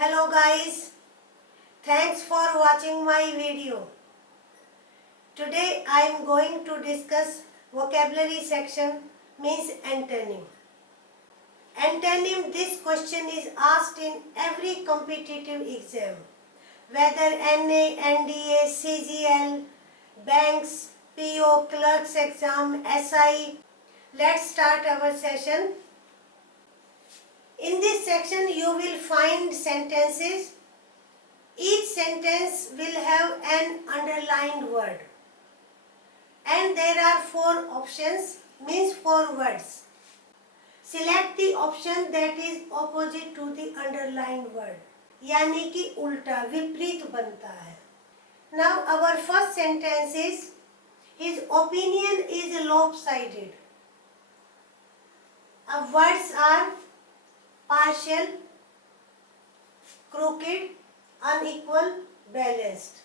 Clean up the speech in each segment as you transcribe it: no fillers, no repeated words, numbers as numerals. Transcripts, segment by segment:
Hello guys, thanks for watching my video. Today I am going to discuss vocabulary section means antonym. Antonym, this question is asked in every competitive exam, whether NA, NDA, CGL, banks, PO, clerks exam, SI. Let's start our session. In this section you will find sentences. Each sentence will have an underlined word and there are 4 options, means 4 words. Select the option that is opposite to the underlined word, यानी कि उल्टा विपरीत बनता है. Now our first sentence is, his opinion is lopsided. अब words are partial, crooked, unequal, balanced.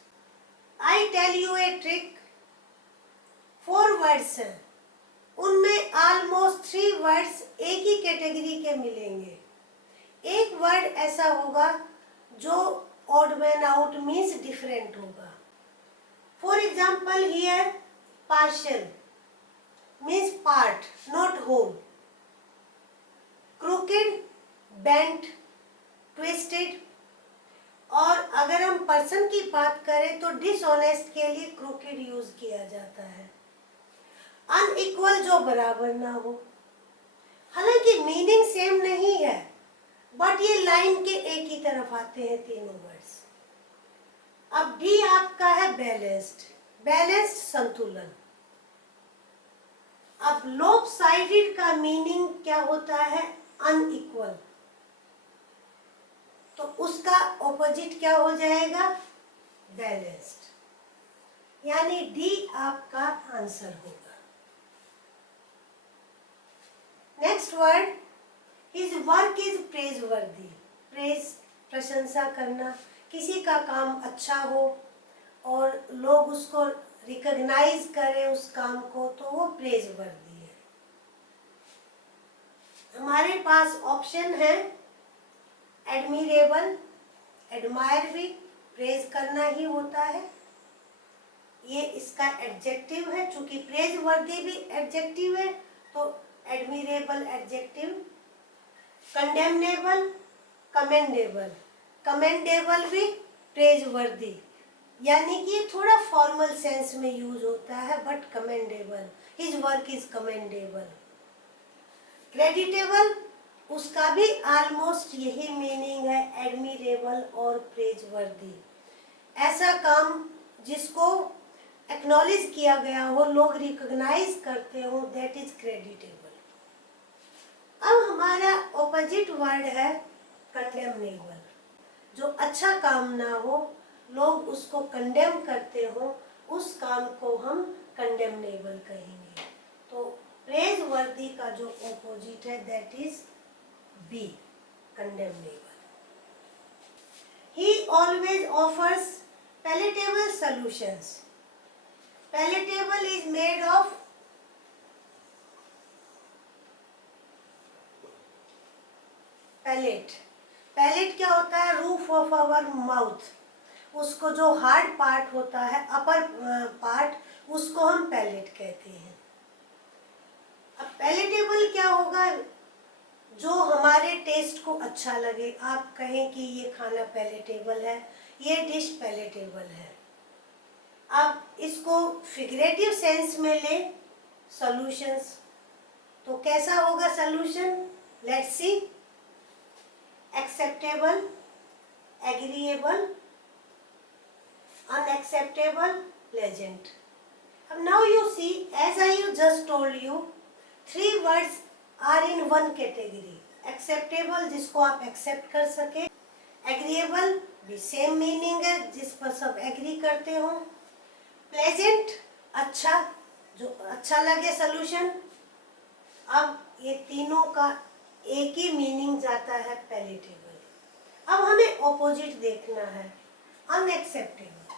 I tell you a trick. 4 words हैं, उनमें almost 3 words एक ही कैटेगरी के मिलेंगे. एक वर्ड ऐसा होगा जो odd man out means different होगा. For example here partial means part, not whole. Crooked, bent, twisted. और अगर हम पर्सन की बात करें तो डिसऑनेस्ट के लिए क्रूकेड यूज किया जाता है. अनइक्वल, जो बराबर ना हो. हालांकि मीनिंग सेम नहीं है बट ये लाइन के एक ही तरफ आते हैं तीनों वर्ड्स. अब डी आपका है बैलेंस्ड. बैलेंस्ड संतुलन. अब लोपसाइडेड का मीनिंग क्या होता है? अनइक्वल. तो उसका ऑपोजिट क्या हो जाएगा? बैलेंस्ड. यानी डी आपका आंसर होगा. Next word, his work is प्रेजवर्दी. Praise, प्रशंसा करना. किसी का काम अच्छा हो और लोग उसको रिकॉग्नाइज करें उस काम को, तो वो प्रेजवर्दी है. हमारे पास ऑप्शन है एडमिरेबल. एडमायर भी प्रेज करना ही होता है, ये इसका एडजेक्टिव है. चूंकि प्रेजवर्दी भी एडजेक्टिव है तो admirable adjective. Condemnable, commendable. Commendable भी प्रेजवर्दी, यानी कि ये थोड़ा फॉर्मल सेंस में यूज होता है but commendable. His work is commendable. Creditable, उसका भी ऑलमोस्ट यही मीनिंग है, एडमिरेबल और प्रेजवर्दी. ऐसा काम जिसको एक्नॉलेज किया गया हो, लोग रिकॉग्नाइज करते हो, दैट इज क्रेडिटेबल. अब हमारा ऑपोजिट वर्ड है कंडेमनेबल. जो अच्छा काम ना हो, लोग उसको कंडेम करते हो, उस काम को हम कंडेमनेबल कहेंगे. तो प्रेजवर्दी का जो ऑपोजिट है that is B, condemnable. He always offers palatable solutions. Palatable is made of palate. Palate क्या होता है? Roof of our mouth. उसको जो हार्ड पार्ट होता है, अपर पार्ट, उसको हम पैलेट कहते हैं. अब पैलेटेबल क्या होगा? जो हमारे टेस्ट को अच्छा लगे. आप कहें कि ये खाना पैलेटेबल है, ये डिश पैलेटेबल है. अब इसको फिगरेटिव सेंस में ले, सॉल्यूशंस, तो कैसा होगा solution? Let's see. Acceptable, agreeable, unacceptable, pleasant. अब now you see, as I you just told you, 3 words are in 1 category. Acceptable, जिसको आप एक्सेप्ट कर सके. एग्रीएबल भी सेम मीनिंग है, जिस पर सब एग्री करते हो. प्लेजेंट, अच्छा, जो अच्छा लगे सॉल्यूशन. अब ये तीनों का एक ही मीनिंग जाता है, पैलेटेबल. अब हमें ऑपोजिट देखना है, unacceptable.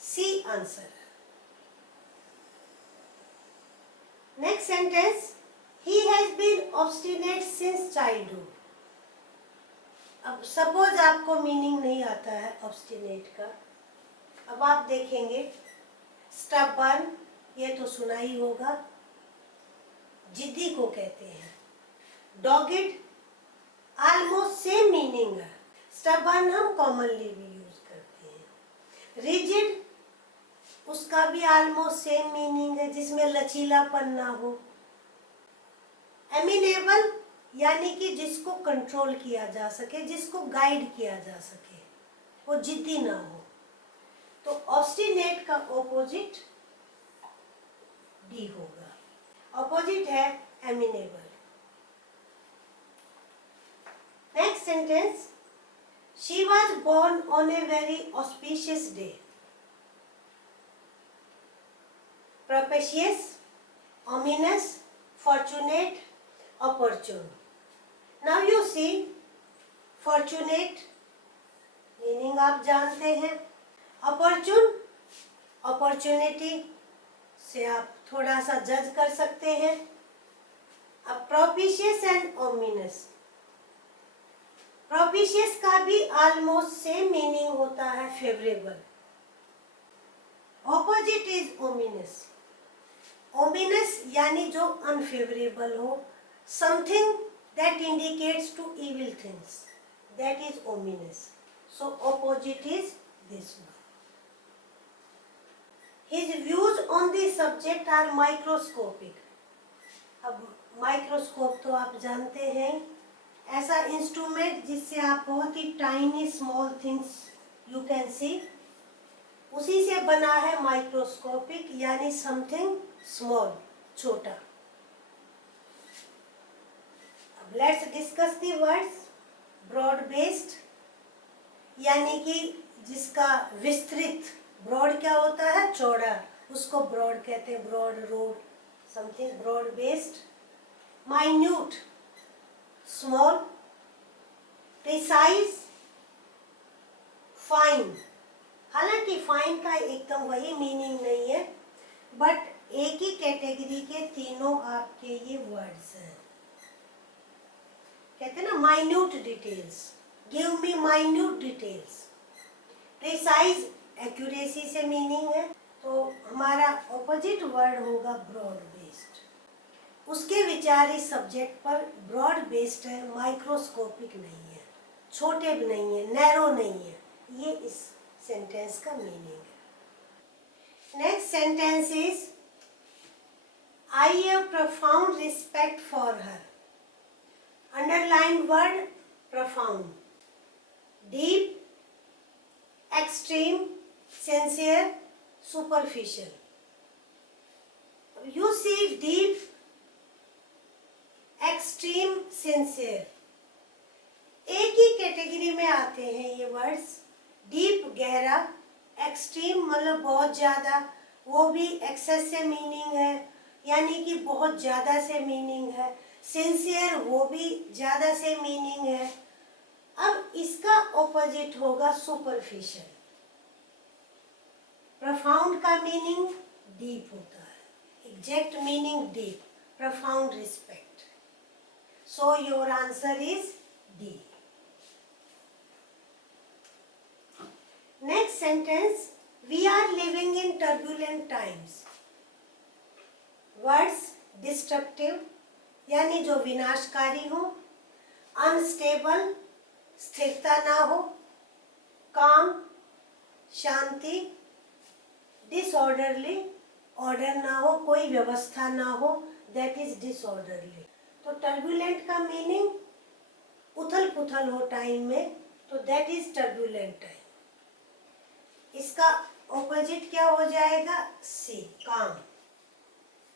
C answer. Next sentence, he has been obstinate since childhood. अब सपोज आपको मीनिंग नहीं आता है ऑब्स्टिनेट का, अब आप देखेंगे स्टबर्न, ये तो सुना ही होगा, जिद्दी को कहते हैं। डॉगिड ऑलमोस्ट सेम मीनिंग है, स्टबर्न हम कॉमनली भी यूज करते हैं। रिजिड, उसका भी ऑलमोस्ट सेम मीनिंग है, जिसमें लचीलापन ना हो। एमिनेबल, यानी कि जिसको कंट्रोल किया जा सके, जिसको गाइड किया जा सके, वो जिद्दी ना हो। तो ऑब्स्टिनेट का ऑपोजिट डी होगा, ऑपोजिट है amenable. Next sentence, she was born on a very auspicious day. Propitious, ominous, fortunate, opportune. Now you see, fortunate meaning आप जानते हैं, opportune, opportunity से आप थोड़ा सा जज कर सकते हैं। अब propitious and ominous, propitious का भी almost सेम मीनिंग होता है, favourable. opposite is ominous, ominous यानी जो अनफेवरेबल हो, something that indicates to evil things, that is ominous. So opposite is this one. His views on the subject are microscopic. अब microscope तो आप जानते हैं, ऐसा इंस्ट्रूमेंट जिससे आप बहुत ही tiny small things you can see, उसी से बना है माइक्रोस्कोपिक, यानी समथिंग स्मॉल, छोटा। अब let's discuss the words. Broad based, यानी कि जिसका विस्तृत, ब्रॉड क्या होता है, चौड़ा, उसको ब्रॉड कहते हैं, broad road, something broad based. Minute, small. Precise, fine, हालांकि फाइन का एकदम वही मीनिंग नहीं है, बट एक ही कैटेगरी के तीनों आपके ये वर्ड्स हैं। कहते हैं ना minute details, give me minute details. Precise accuracy से मीनिंग है, तो हमारा ऑपोजिट वर्ड होगा ब्रॉड बेस्ड। उसके विचार इस सब्जेक्ट पर ब्रॉड बेस्ड है, माइक्रोस्कोपिक नहीं है, छोटे भी नहीं है, नैरो नहीं है, ये इस सेंटेंस का मीनिंग है। Next sentence is, I have profound respect for her. Underline word profound. Deep, extreme, sincere, superficial. You see deep, extreme, sincere, एक ही कैटेगरी में आते हैं ये वर्ड्स। डीप गहरा, एक्सट्रीम मतलब बहुत ज़्यादा, वो भी एक्सेस से मीनिंग है, यानी कि बहुत ज़्यादा से मीनिंग है। सिंसियर, वो भी ज़्यादा से मीनिंग है। अब इसका ऑपोजिट होगा सुपरफिशियल। प्रोफाउंड का मीनिंग डीप होता है, exact meaning deep, profound respect. So your answer is D. Next sentence, we are living in turbulent times. Words destructive, यानी जो विनाशकारी हो। Unstable, स्थिरता ना हो। Calm, शांति। Disorderly, ऑर्डर ना हो, कोई व्यवस्था ना हो, that is disorderly. तो turbulent का मीनिंग उथल पुथल हो टाइम में, तो that is turbulent time. इसका ऑपोजिट क्या हो जाएगा, सी, काम।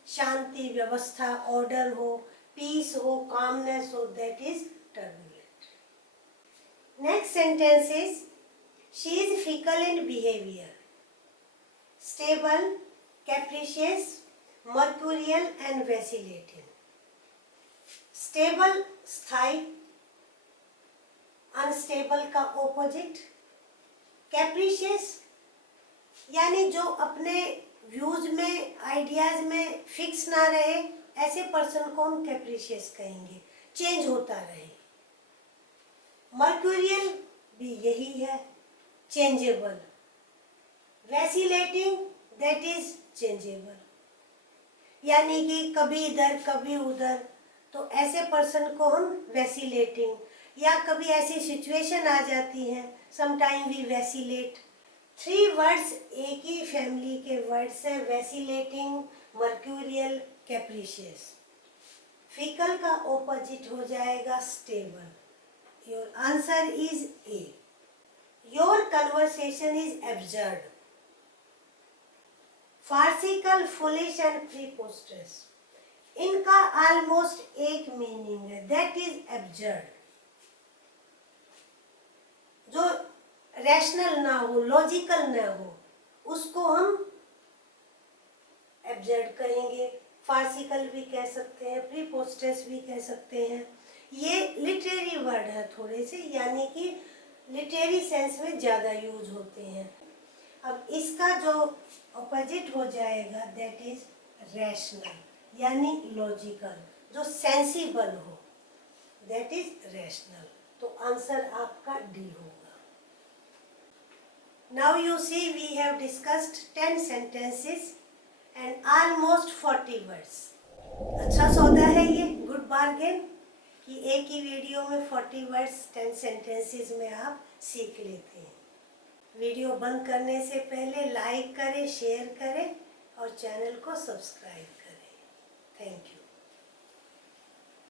शांति, व्यवस्था, ऑर्डर हो, पीस हो, कामनेस हो, that is turbulent. Next sentence is, she is fickle in behaviour. Stable, capricious, mercurial and vacillating. Stable स्थायी, अनस्टेबल का ऑपोजिट। कैप्रिशियस यानी जो अपने व्यूज में, आइडियाज में फिक्स ना रहे, ऐसे पर्सन को हम कैप्रिशियस कहेंगे, चेंज होता रहे। मर्क्यूरियल भी यही है, changeable. Vacillating, that is changeable, यानी कि कभी इधर कभी उधर, तो ऐसे पर्सन को हम वैसिलेटिंग, या कभी ऐसी सिचुएशन आ जाती है, समटाइम वी वैसिलेट। 3 वर्ड्स एक ही फैमिली के वर्ड्स हैं, वैसिलेटिंग, मर्क्यूरियल, कैप्रिशियस। फिकल का ऑपोजिट हो जाएगा stable. Your answer is A. Your conversation is absurd. Farcical, foolish and preposterous, इनका ऑलमोस्ट एक मीनिंग है, दैट इज एब्सर्ड। जो रैशनल ना हो, लॉजिकल ना हो, उसको हम एब्सर्ड कहेंगे। फार्सिकल भी कह सकते हैं, प्रीपोस्टरस भी कह सकते हैं। ये लिटरेरी वर्ड है थोड़े से, यानी कि लिटरेरी सेंस में ज़्यादा यूज होते हैं। अब इसका जो ऑपोजिट हो जाएगा दैट इज रैशनल, यानी लॉजिकल, जो सेंसिबल हो, दैट इज रैशनल। तो आंसर आपका डी होगा। Now you see we have discussed 10 sentences and almost 40 words. अच्छा सौदा है ये, गुड बार्गेन, कि एक ही वीडियो में 40 वर्ड्स 10 सेंटेंसेस में आप सीख लेते हैं। वीडियो बंद करने से पहले लाइक करें, शेयर करें और चैनल को सब्सक्राइब करें। Thank you.